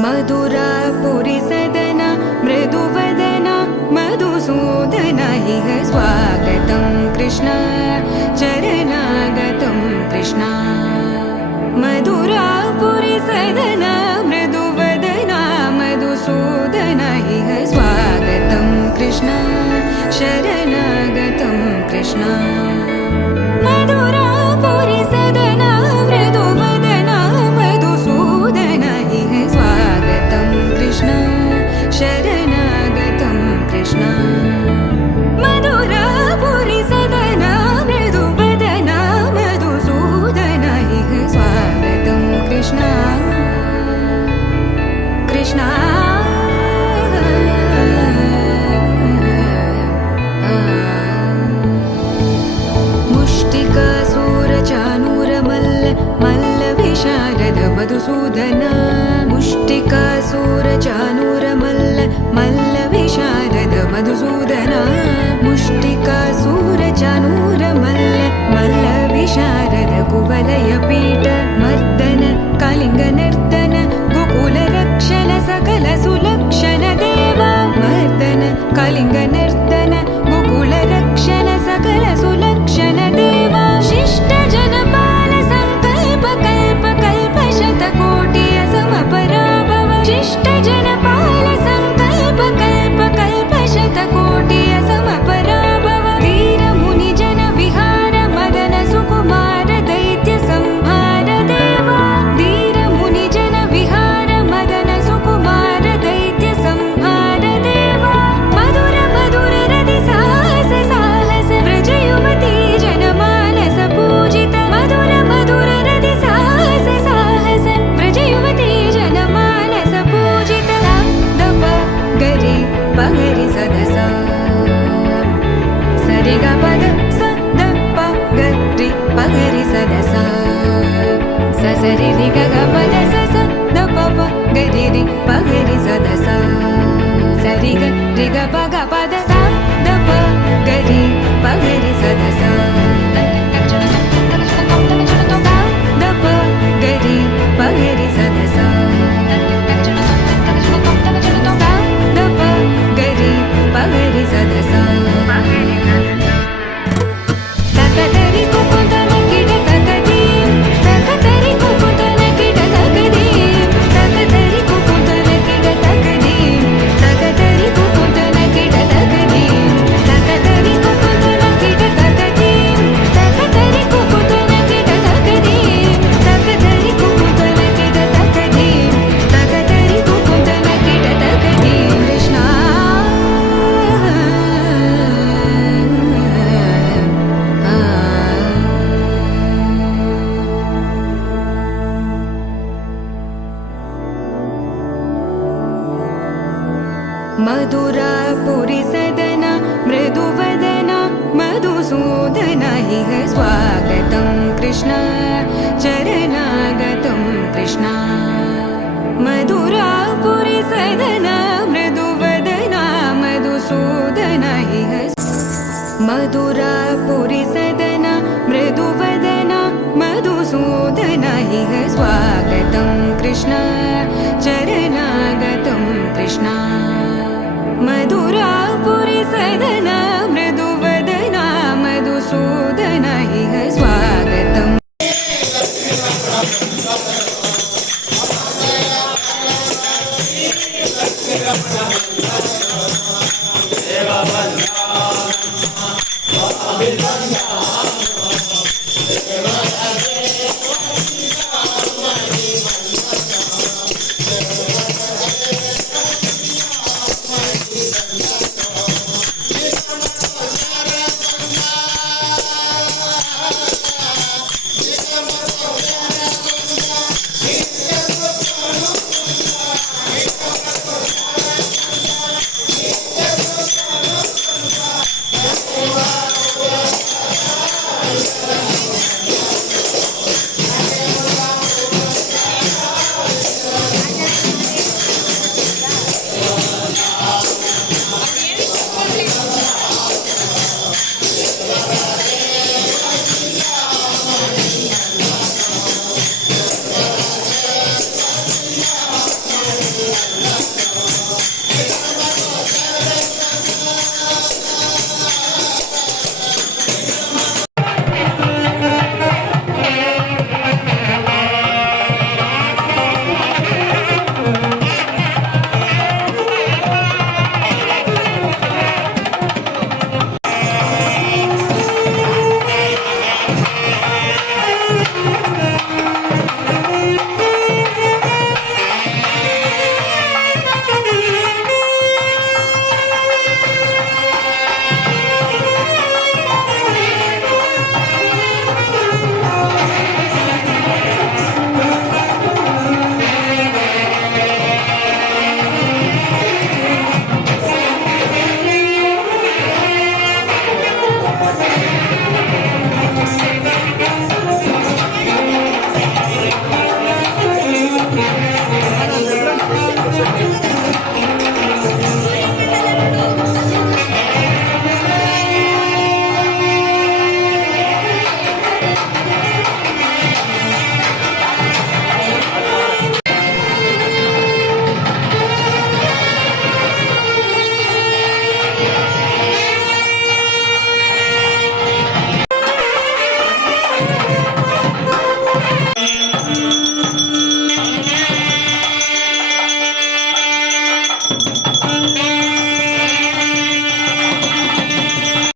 मधुरापुरी सदना मृदुवदना मधुसूदना इह स्वागतं कृष्ण चरणागतं कृष्ण मधुरापुरी सदना मृदुवदना मधुसूदना इह स्वागतं कृष्ण शरणागतं कृष्ण मधुरापुरी सदना मृदुवदना मधुसूदना इह स्वागतं कृष्ण शरणागतं कृष्ण मधुरापुरी सदना मृदुवदना मधुसूदना इह स्वागतं कृष्ण कृष्ण मधुसूदना मुष्टिकासुरचाणूरमल्ल मल्लविशारद मधुसूदना मुष्टिकासुरचाणूरमल्ल मल्लविशारद कुवलयपीठ मर्दन कलिङ्गनर्दन गोकुलरक्षण सकल सुलक्षण देवा मर्दन कलिङ्गनर्दन गोकुलरक्षण सकल सुलक्षण देवा शिष्ट जनपाल संकल्प कल्प कल्प शतकोटि असमपराभव शिष्ट जनपाल संकल्प कल्प कल्प शतकोटि असमपराभव वीर मुनि जन विहार मदन सुकुमार दैत्य संहार देवा वीर मुनि जन विहार मदन सुकुमार दैत्य संहार देवा मधुर मधुर रति साहस साहस व्रज युवती जनमानस पूजित मधुर मधुर रति साहस साहस व्रज युवती जनमानस पूजित दप गरि पगरि सदसा सरि ग पद स द प गरि पगरि सदसा स सरि रि ग ग पद स स द प प गरि रि पगरि सदसा सरि ग रि ग प ग पद स द प गरि पगरि सदसा द प गरि पगरि सदसा द प गरि पगरि सदसा तकतरि कुकुतन किड तकदीं तकतरि कुकुतन किड तकदीं तकतरि कुकुतन किड तकदीं तकतरि कुकुतन किड तकदीं तकतरि कुकुतन किड तकदीं तकतरि कुकुतन किड तकदीं तकतरि कुकुतन किड तकदीं तकतरि कुकुतन किड तकदीं कृष्ण मधुरापुरी सदना मृदुवदना मधुसूदना इह स्वागतं कृष्ण चरणागतं कृष्ण मधुरापुरी सदना मृदुवदना मधुसूदना इह मधुरापुरी सदना मृदुवदना मधुसूदना इह स्वागतं कृष्ण चरणागतं कृष्ण मधुरापुरी सदना मृदुवदना मधुसूदना इह स्वागतम्